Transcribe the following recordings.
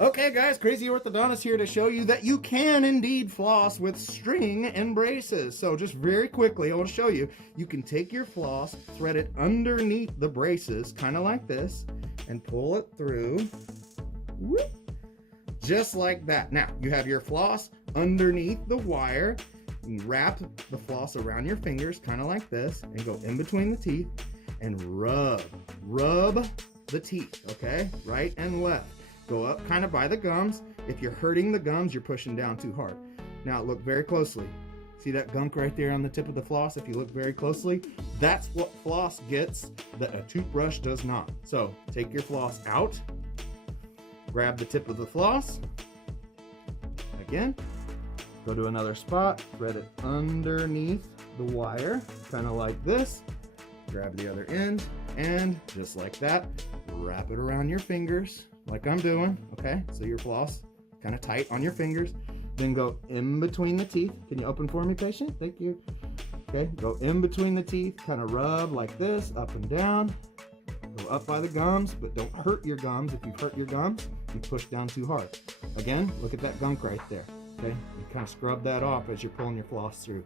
Okay guys, Crazy Orthodontist here to show you that you can indeed floss with string and braces. So just very quickly, I want to show you, you can take your floss, thread it underneath the braces, kind of like this, and pull it through, whoop, just like that. Now, you have your floss underneath the wire, and wrap the floss around your fingers, kind of like this, and go in between the teeth, and rub the teeth, okay? Right and left. Go up kind of by the gums. If you're hurting the gums, you're pushing down too hard. Now look very closely. See that gunk right there on the tip of the floss? If you look very closely, that's what floss gets that a toothbrush does not. So take your floss out, grab the tip of the floss, again, go to another spot, thread it underneath the wire, kind of like this, grab the other end, and just like that, wrap it around your fingers, like I'm doing, okay? So your floss kind of tight on your fingers. Then go in between the teeth. Can you open for me, patient? Thank you. Okay, go in between the teeth, kind of rub like this, up and down. Go up by the gums, but don't hurt your gums. If you've hurt your gums, you push down too hard. Again, look at that gunk right there. Okay, you kind of scrub that off as you're pulling your floss through.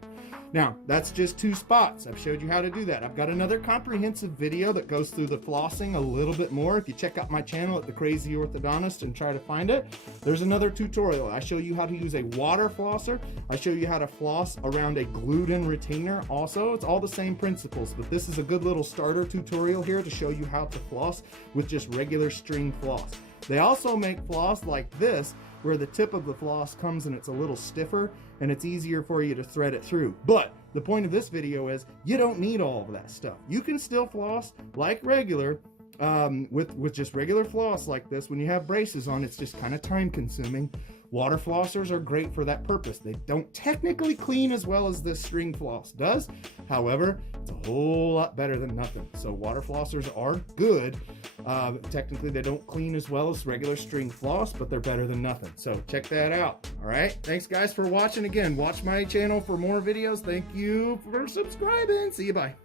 Now, that's just 2 spots. I've showed you how to do that. I've got another comprehensive video that goes through the flossing a little bit more. If you check out my channel at The Crazy Orthodontist and try to find it, there's another tutorial. I show you how to use a water flosser. I show you how to floss around a glued-in retainer also. It's all the same principles, but this is a good little starter tutorial here to show you how to floss with just regular string floss. They also make floss like this, where the tip of the floss comes and it's a little stiffer and it's easier for you to thread it through. But the point of this video is you don't need all of that stuff. You can still floss like regular with just regular floss like this. When you have braces on, it's just kind of time consuming. Water flossers are great for that purpose. They don't technically clean as well as this string floss does. However, it's a whole lot better than nothing. So water flossers are good. Technically, they don't clean as well as regular string floss, but they're better than nothing. So check that out. All right. Thanks, guys, for watching. Again, watch my channel for more videos. Thank you for subscribing. See you. Bye.